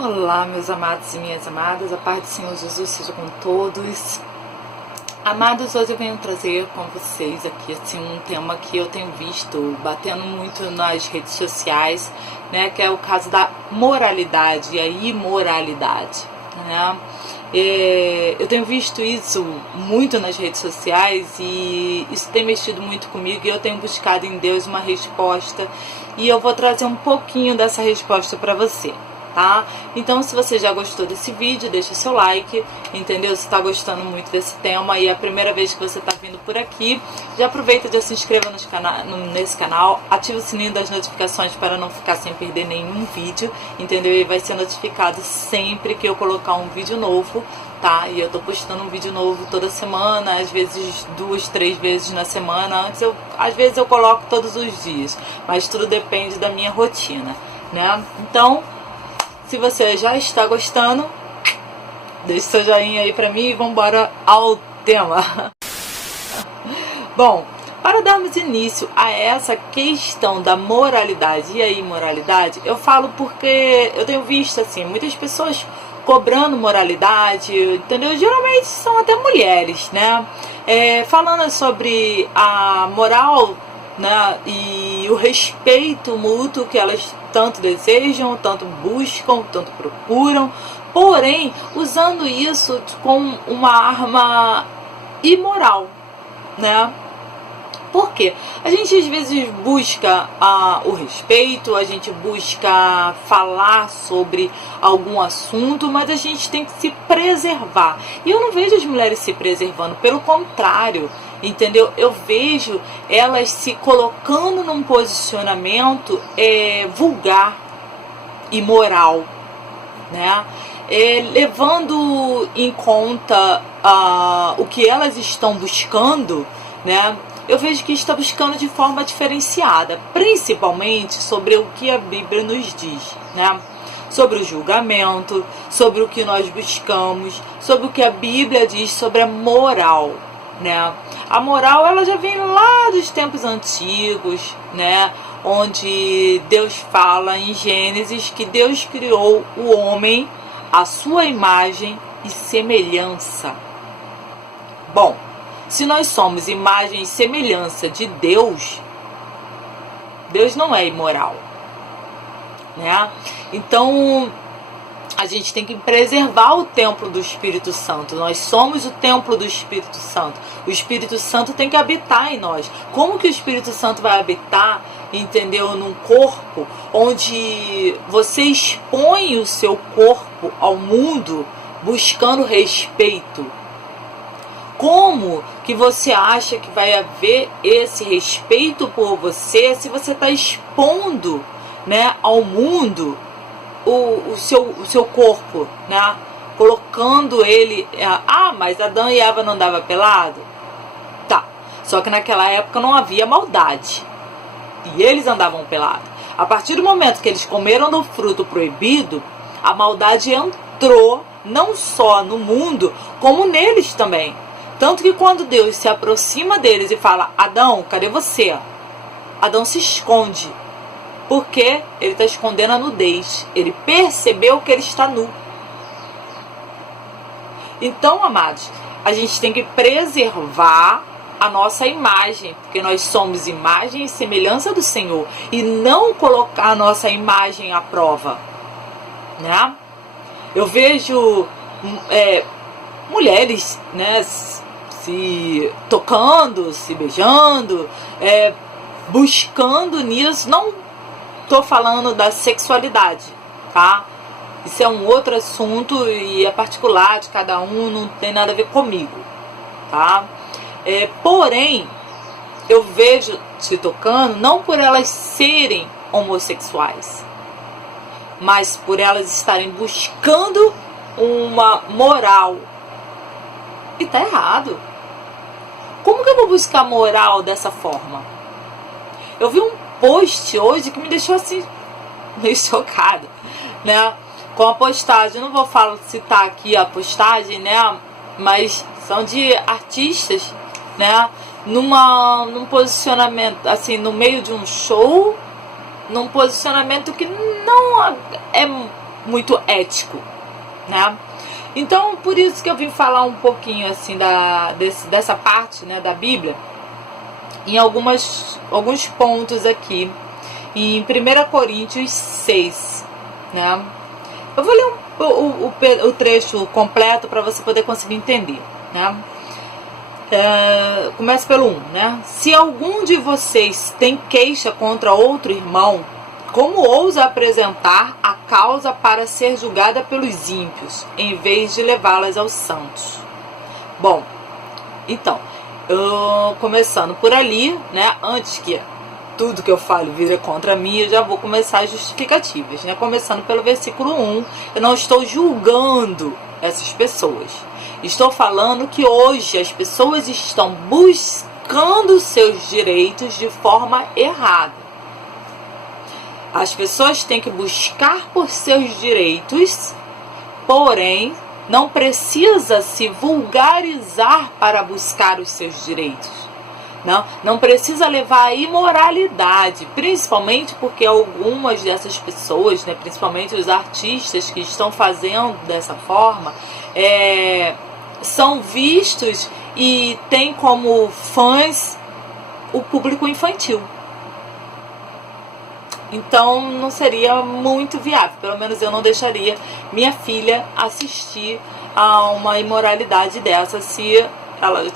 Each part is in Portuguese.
Olá, meus amados e minhas amadas, a paz do Senhor Jesus seja com todos. Amados, hoje eu venho trazer com vocês aqui assim, um tema que eu tenho visto batendo muito nas redes sociais, né, que é o caso da moralidade e a imoralidade, né? Eu tenho visto isso muito nas redes sociais e isso tem mexido muito comigo e eu tenho buscado em Deus uma resposta e eu vou trazer um pouquinho dessa resposta para você. Tá? Então, se você já gostou desse vídeo, deixa seu like, entendeu? Se está gostando muito desse tema e é a primeira vez que você está vindo por aqui, já aproveita e já se inscreva nesse canal, ativa o sininho das notificações para não ficar sem perder nenhum vídeo, entendeu? E vai ser notificado sempre que eu colocar um vídeo novo, tá? E eu tô postando um vídeo novo toda semana, às vezes 2, 3 vezes na semana. Às vezes eu coloco todos os dias, mas tudo depende da minha rotina, né? Então, se você já está gostando, deixe seu joinha aí pra mim e vamos embora ao tema. Bom, para darmos início a essa questão da moralidade e a imoralidade, eu falo porque eu tenho visto assim, muitas pessoas cobrando moralidade, entendeu? Geralmente são até mulheres, né? Falando sobre a moral, né, e o respeito mútuo que elas tanto desejam, tanto buscam, tanto procuram, porém usando isso como uma arma imoral, né? Por quê? A gente às vezes busca o respeito, a gente busca falar sobre algum assunto, mas a gente tem que se preservar. E eu não vejo as mulheres se preservando, pelo contrário, entendeu? Eu vejo elas se colocando num posicionamento vulgar, imoral, né? Levando em conta o que elas estão buscando, né? Eu vejo que está buscando de forma diferenciada, principalmente sobre o que a Bíblia nos diz, né? Sobre o julgamento, sobre o que nós buscamos, sobre o que a Bíblia diz sobre a moral, né? A moral, ela já vem lá dos tempos antigos, né? Onde Deus fala em Gênesis que Deus criou o homem à sua imagem e semelhança. Bom, se nós somos imagem e semelhança de Deus, Deus não é imoral, né? Então, a gente tem que preservar o templo do Espírito Santo. Nós somos o templo do Espírito Santo. O Espírito Santo tem que habitar em nós. Como que o Espírito Santo vai habitar, entendeu? Num corpo onde você expõe o seu corpo ao mundo buscando respeito. Como que você acha que vai haver esse respeito por você se você está expondo, né, ao mundo o seu corpo, né? Colocando ele... mas Adão e Eva não andavam pelado? Tá, só que naquela época não havia maldade e eles andavam pelados. A partir do momento que eles comeram do fruto proibido, a maldade entrou não só no mundo, como neles também. Tanto que quando Deus se aproxima deles e fala: Adão, cadê você? Adão se esconde. Porque ele está escondendo a nudez. Ele percebeu que ele está nu. Então, amados, a gente tem que preservar a nossa imagem, porque nós somos imagem e semelhança do Senhor, e não colocar a nossa imagem à prova, né? Eu vejo mulheres, né, se tocando, se beijando, buscando nisso. Não estou falando da sexualidade, tá? Isso é um outro assunto e é particular de cada um, não tem nada a ver comigo, tá? Porém, eu vejo se tocando não por elas serem homossexuais, mas por elas estarem buscando uma moral. E tá errado. Como que eu vou buscar moral dessa forma? Eu vi um post hoje que me deixou assim, meio chocado, né? Com a postagem, eu não vou citar aqui a postagem, né? Mas são de artistas, né? Num posicionamento, assim, no meio de um show, num posicionamento que não é muito ético, né? Então, por isso que eu vim falar um pouquinho assim dessa parte, né, da Bíblia, em alguns pontos aqui, em 1 Coríntios 6, né? Eu vou ler o trecho completo para você poder conseguir entender, né? Começa pelo 1, né? Se algum de vocês tem queixa contra outro irmão, como ousa apresentar a causa para ser julgada pelos ímpios, em vez de levá-las aos santos? Bom, então, começando por ali, né? Antes que tudo que eu falo vira contra mim, eu já vou começar as justificativas, né? Começando pelo versículo 1, eu não estou julgando essas pessoas. Estou falando que hoje as pessoas estão buscando seus direitos de forma errada. As pessoas têm que buscar por seus direitos, porém, não precisa se vulgarizar para buscar os seus direitos. Não precisa levar a imoralidade, principalmente porque algumas dessas pessoas, né, principalmente os artistas que estão fazendo dessa forma, são vistos e têm como fãs o público infantil. Então não seria muito viável, pelo menos eu não deixaria minha filha assistir a uma imoralidade dessa se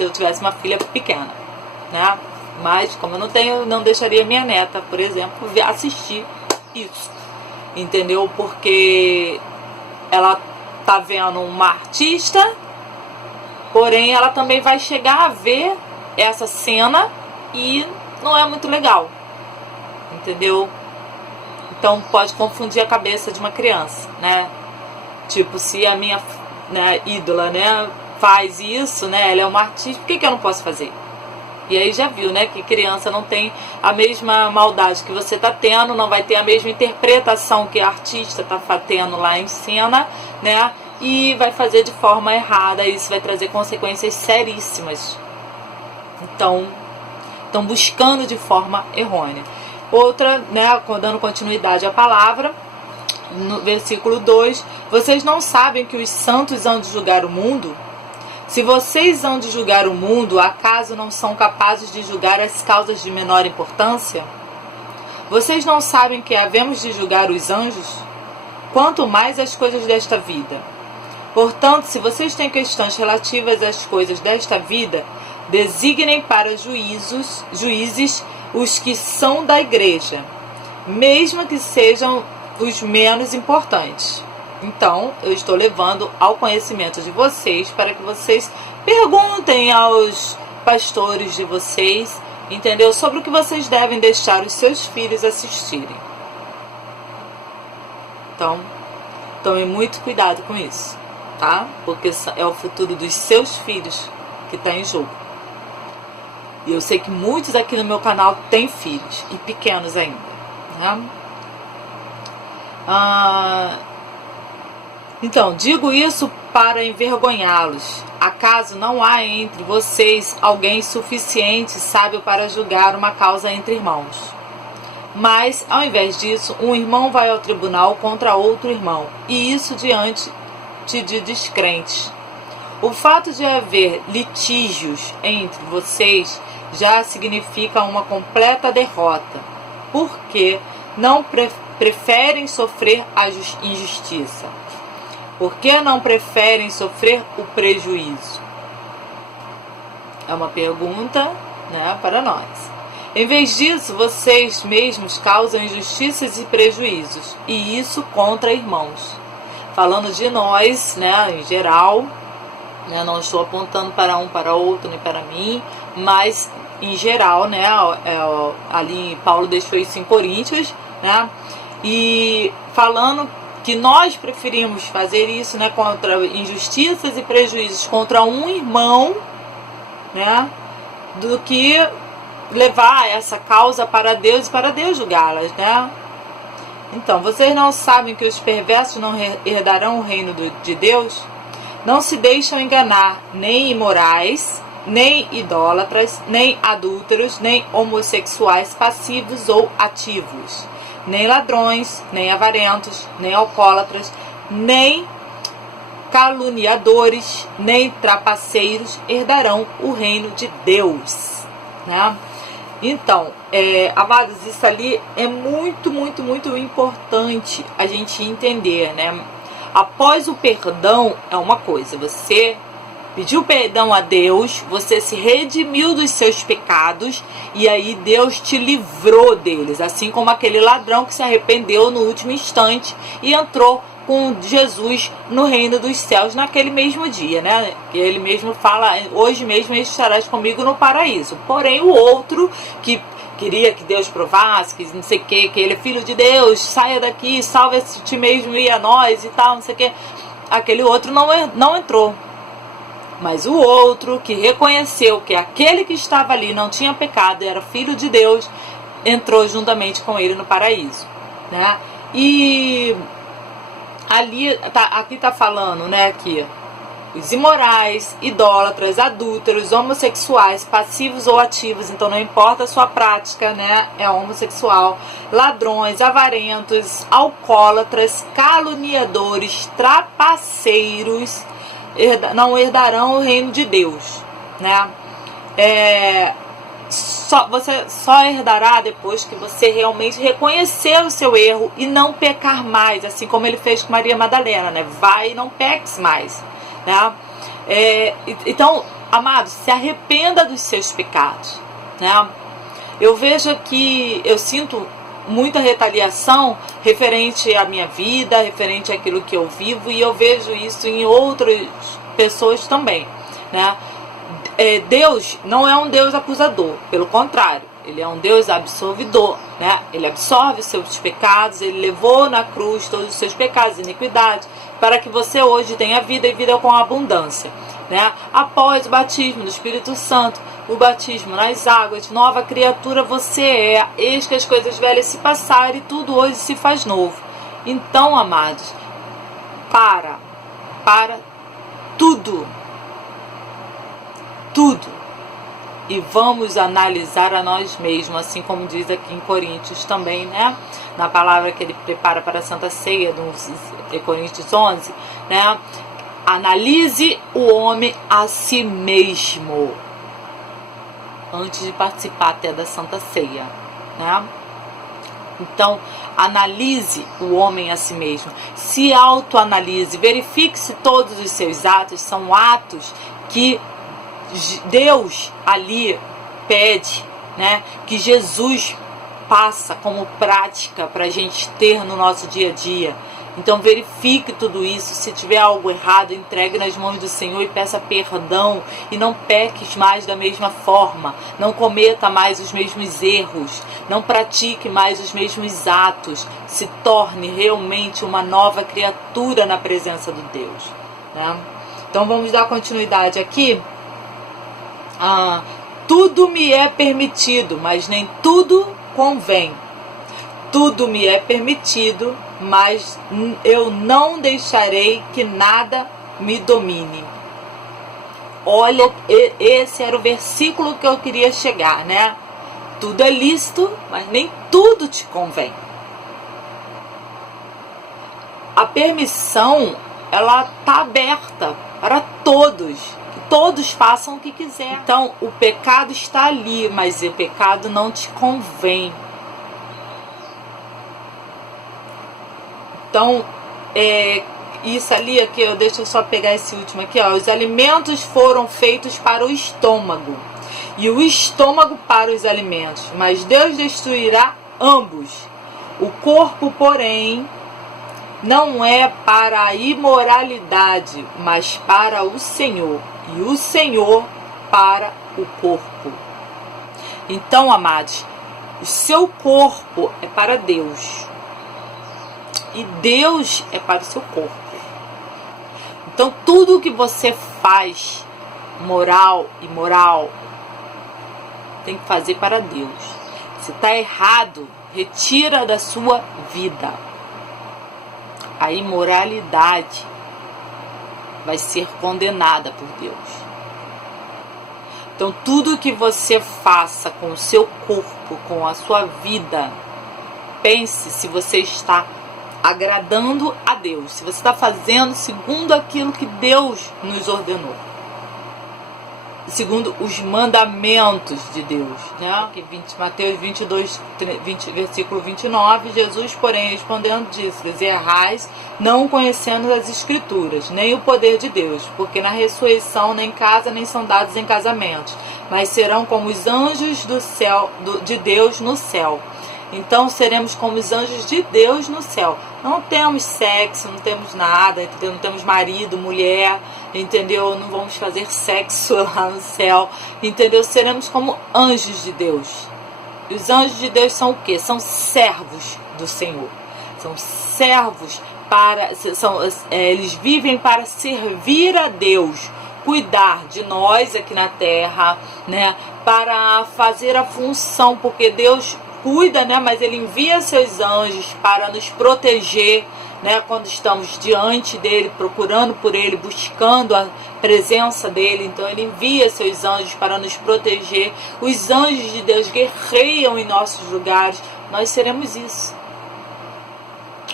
eu tivesse uma filha pequena, né? Mas como eu não tenho, não deixaria minha neta, por exemplo, assistir isso, entendeu? Porque ela tá vendo uma artista, porém ela também vai chegar a ver essa cena e não é muito legal, entendeu? Então pode confundir a cabeça de uma criança, né? Tipo, se a minha, né, ídola, né, faz isso, né, ela é uma artista, por que eu não posso fazer? E aí já viu, né, que criança não tem a mesma maldade que você tá tendo, não vai ter a mesma interpretação que a artista tá tendo lá em cena, né? E vai fazer de forma errada, e isso vai trazer consequências seríssimas. Então, estão buscando de forma errônea. Outra, né, dando continuidade à palavra, no versículo 2, vocês não sabem que os santos hão de julgar o mundo? Se vocês hão de julgar o mundo, acaso não são capazes de julgar as causas de menor importância? Vocês não sabem que havemos de julgar os anjos? Quanto mais as coisas desta vida. Portanto, se vocês têm questões relativas às coisas desta vida, designem para juízes os que são da igreja, mesmo que sejam os menos importantes. Então, eu estou levando ao conhecimento de vocês para que vocês perguntem aos pastores de vocês, entendeu? Sobre o que vocês devem deixar os seus filhos assistirem. Então, tome muito cuidado com isso, tá? Porque é o futuro dos seus filhos que está em jogo. E eu sei que muitos aqui no meu canal têm filhos, e pequenos ainda, né? Então, digo isso para envergonhá-los. Acaso não há entre vocês alguém suficiente sábio para julgar uma causa entre irmãos? Mas, ao invés disso, um irmão vai ao tribunal contra outro irmão, e isso diante de descrentes. O fato de haver litígios entre vocês já significa uma completa derrota, porque não preferem sofrer a injustiça. Por que não preferem sofrer o prejuízo? É uma pergunta, né, para nós. Em vez disso, vocês mesmos causam injustiças e prejuízos, e isso contra irmãos. Falando de nós, né, em geral, né, não estou apontando para um, para outro, nem para mim, mas em geral, né, ali Paulo deixou isso em Coríntios, né, e falando que nós preferimos fazer isso, né, contra injustiças e prejuízos contra um irmão, né, do que levar essa causa para Deus e para Deus julgá-las, né? Então, vocês não sabem que os perversos não herdarão o reino de Deus? Não se deixam enganar, nem imorais, nem idólatras, nem adúlteros, nem homossexuais passivos ou ativos, nem ladrões, nem avarentos, nem alcoólatras, nem caluniadores, nem trapaceiros herdarão o reino de Deus, né? Então, amados, isso ali é muito, muito, muito importante a gente entender, né? Após o perdão é uma coisa, você pediu perdão a Deus, você se redimiu dos seus pecados e aí Deus te livrou deles, assim como aquele ladrão que se arrependeu no último instante e entrou com Jesus no reino dos céus naquele mesmo dia, né? Ele mesmo fala, hoje mesmo estarás comigo no paraíso. Porém, o outro que queria que Deus provasse, que não sei o que ele é filho de Deus, saia daqui, salve a ti mesmo e a nós e tal, não sei o que, aquele outro não entrou. Mas o outro que reconheceu que aquele que estava ali não tinha pecado, era filho de Deus, entrou juntamente com ele no paraíso, né? E ali, aqui tá falando, né, aqui, os imorais, idólatras, adúlteros, homossexuais, passivos ou ativos, então não importa a sua prática, né, é homossexual, ladrões, avarentos, alcoólatras, caluniadores, trapaceiros, não herdarão o reino de Deus, né? Você só herdará depois que você realmente reconhecer o seu erro e não pecar mais, assim como ele fez com Maria Madalena, né? Vai e não peques mais, né? Então, amados, se arrependa dos seus pecados, né? Eu vejo que eu sinto muita retaliação referente à minha vida, referente àquilo que eu vivo, e eu vejo isso em outras pessoas também, né? Deus não é um Deus acusador, pelo contrário, ele é um Deus absolvidor, né? Ele absorve os seus pecados, ele levou na cruz todos os seus pecados e iniquidades, para que você hoje tenha vida e vida com abundância, né? Após o batismo do Espírito Santo, o batismo nas águas, nova criatura você é, eis que as coisas velhas se passaram e tudo hoje se faz novo. Então, amados, para tudo, e vamos analisar a nós mesmos, assim como diz aqui em Coríntios também, né? Na palavra que ele prepara para a Santa Ceia, de Coríntios 11, né? Analise o homem a si mesmo, antes de participar até da Santa Ceia, né? Então, analise o homem a si mesmo, se autoanalise, verifique se todos os seus atos são atos que Deus ali pede, né? Que Jesus passa como prática para a gente ter no nosso dia a dia. Então verifique tudo isso, se tiver algo errado, entregue nas mãos do Senhor e peça perdão, e não peques mais da mesma forma, não cometa mais os mesmos erros, não pratique mais os mesmos atos, se torne realmente uma nova criatura na presença de Deus, né? Então vamos dar continuidade aqui. Tudo me é permitido, mas nem tudo convém. Tudo me é permitido, mas eu não deixarei que nada me domine. Olha, esse era o versículo que eu queria chegar, né? Tudo é lícito, mas nem tudo te convém. A permissão, ela está aberta para todos. Todos façam o que quiser. Então, o pecado está ali, mas o pecado não te convém. Então, isso ali, aqui, deixa eu só pegar esse último aqui, ó. Os alimentos foram feitos para o estômago, e o estômago para os alimentos, mas Deus destruirá ambos. O corpo, porém, não é para a imoralidade, mas para o Senhor, e o Senhor para o corpo. Então, amados, o seu corpo é para Deus, e Deus é para o seu corpo. Então, tudo que você faz, moral e imoral, tem que fazer para Deus. Se está errado, retira da sua vida. A imoralidade vai ser condenada por Deus. Então, tudo que você faça com o seu corpo, com a sua vida, pense se você está agradando a Deus, se você está fazendo segundo aquilo que Deus nos ordenou, segundo os mandamentos de Deus, né? Mateus 22, versículo 29, Jesus, porém, respondendo, disse: errais, não conhecendo as Escrituras, nem o poder de Deus, porque na ressurreição nem casa, nem são dados em casamentos, mas serão como os anjos do céu, de Deus no céu. Então seremos como os anjos de Deus no céu. Não temos sexo, não temos nada, entendeu? Não temos marido, mulher, entendeu? Não vamos fazer sexo lá no céu, entendeu? Seremos como anjos de Deus. E os anjos de Deus são o quê? São servos do Senhor. São servos eles vivem para servir a Deus, cuidar de nós aqui na terra, né? Para fazer a função, porque Deus cuida, né? Mas Ele envia seus anjos para nos proteger, né? Quando estamos diante dele, procurando por Ele, buscando a presença dele. Então Ele envia seus anjos para nos proteger. Os anjos de Deus guerreiam em nossos lugares. Nós seremos isso,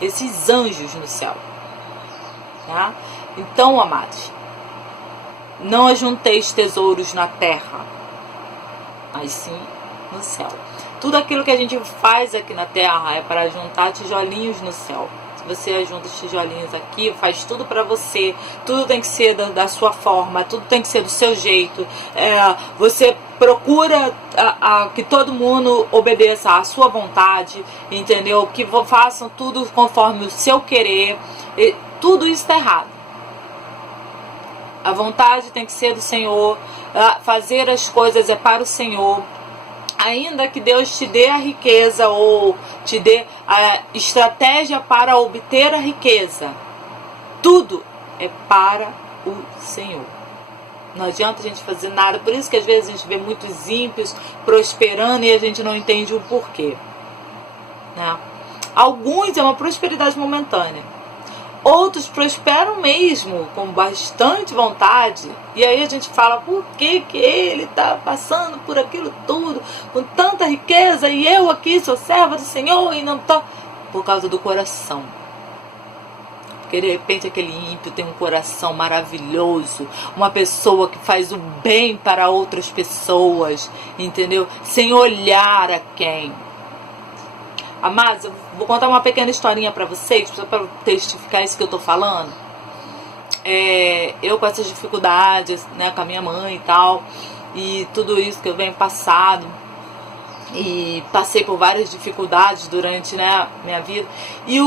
esses anjos no céu, tá? Então, amados, não ajunteis tesouros na terra, mas sim no céu. Tudo aquilo que a gente faz aqui na terra é para juntar tijolinhos no céu. Se você ajunta os tijolinhos aqui, faz tudo para você, tudo tem que ser da sua forma, tudo tem que ser do seu jeito. Você procura que todo mundo obedeça à sua vontade, entendeu? Que façam tudo conforme o seu querer. E tudo isso está errado. A vontade tem que ser do Senhor, fazer as coisas é para o Senhor. Ainda que Deus te dê a riqueza ou te dê a estratégia para obter a riqueza, tudo é para o Senhor. Não adianta a gente fazer nada. Por isso que às vezes a gente vê muitos ímpios prosperando e a gente não entende o porquê, né? Alguns é uma prosperidade momentânea. Outros prosperam mesmo, com bastante vontade. E aí a gente fala, por que ele está passando por aquilo tudo, com tanta riqueza, e eu aqui sou serva do Senhor e não estou... Por causa do coração. Porque de repente aquele ímpio tem um coração maravilhoso, uma pessoa que faz o bem para outras pessoas, entendeu? Sem olhar a quem. Amados, eu vou contar uma pequena historinha para vocês, para testificar isso que eu tô falando. Eu com essas dificuldades, né, com a minha mãe e tal, e tudo isso que eu venho passado, e passei por várias dificuldades durante, né, minha vida, e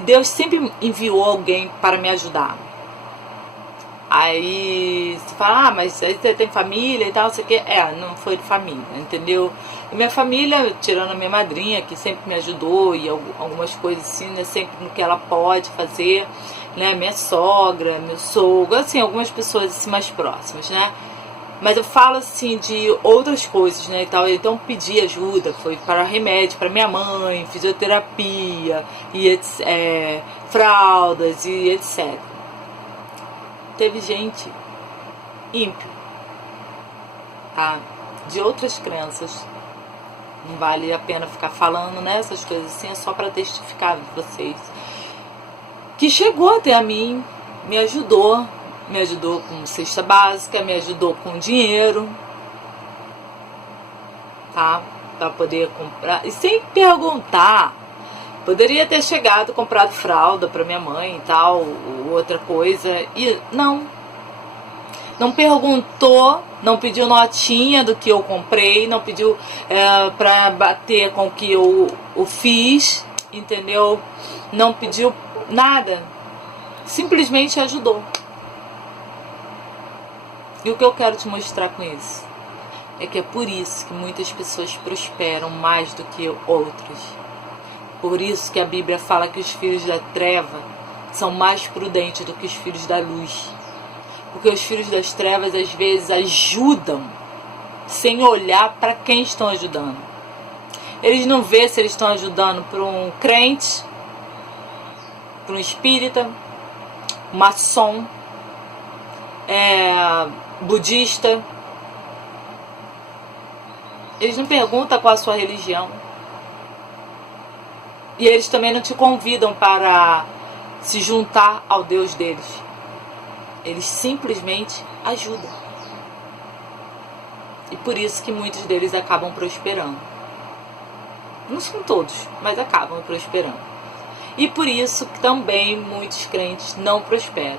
Deus sempre enviou alguém para me ajudar. Aí você fala, mas aí você tem família e tal, não sei o que. Não foi de família, entendeu? E minha família, tirando a minha madrinha, que sempre me ajudou, e algumas coisas assim, né, sempre no que ela pode fazer, né? Minha sogra, meu sogro, assim, algumas pessoas assim, mais próximas, né? Mas eu falo assim de outras coisas, né, e tal. Então pedi ajuda, foi para remédio para minha mãe, fisioterapia, e fraldas e etc. Teve gente ímpio, tá? De outras crenças. Não vale a pena ficar falando, né, essas coisas assim, é só para testificar de vocês. Que chegou até a mim, me ajudou com cesta básica, me ajudou com dinheiro, tá? Para poder comprar, e sem perguntar. Poderia ter chegado, comprado fralda para minha mãe e tal, ou outra coisa, e não perguntou, não pediu notinha do que eu comprei, não pediu para bater com o que eu fiz, entendeu? Não pediu nada, simplesmente ajudou. E o que eu quero te mostrar com isso é que é por isso que muitas pessoas prosperam mais do que outras. Por isso que a Bíblia fala que os filhos da treva são mais prudentes do que os filhos da luz. Porque os filhos das trevas às vezes ajudam sem olhar para quem estão ajudando. Eles não vê se eles estão ajudando para um crente, para um espírita, maçom, budista. Eles não perguntam qual a sua religião. E eles também não te convidam para se juntar ao Deus deles. Eles simplesmente ajudam. E por isso que muitos deles acabam prosperando. Não são todos, mas acabam prosperando. E por isso que também muitos crentes não prosperam.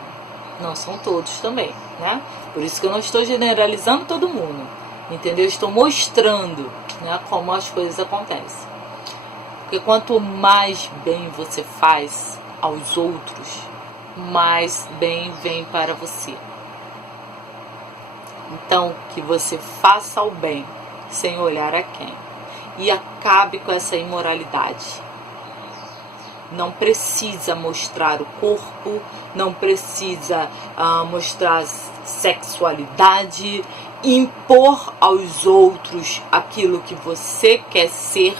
Não são todos também, né? Por isso que eu não estou generalizando todo mundo, entendeu? Estou mostrando, né, como as coisas acontecem. Porque quanto mais bem você faz aos outros, mais bem vem para você. Então, que você faça o bem sem olhar a quem. E acabe com essa imoralidade. Não precisa mostrar o corpo, não precisa mostrar sexualidade, impor aos outros aquilo que você quer ser,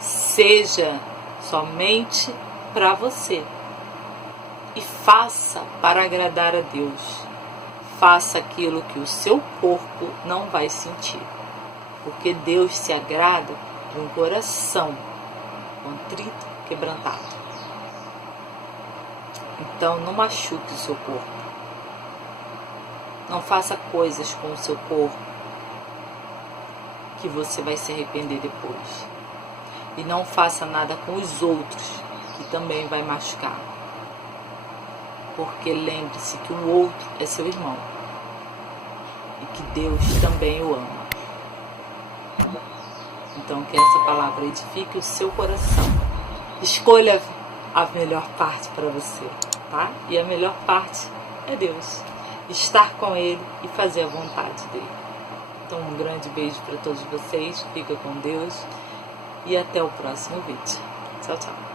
seja somente para você. E faça para agradar a Deus. Faça aquilo que o seu corpo não vai sentir. Porque Deus se agrada de um coração contrito, quebrantado. Então não machuque o seu corpo. Não faça coisas com o seu corpo que você vai se arrepender depois. E não faça nada com os outros que também vai machucar. Porque lembre-se que o outro é seu irmão. E que Deus também o ama. Então que essa palavra edifique o seu coração. Escolha a melhor parte para você, tá? E a melhor parte é Deus. Estar com Ele e fazer a vontade dEle. Então um grande beijo para todos vocês. Fica com Deus. E até o próximo vídeo. Tchau, tchau.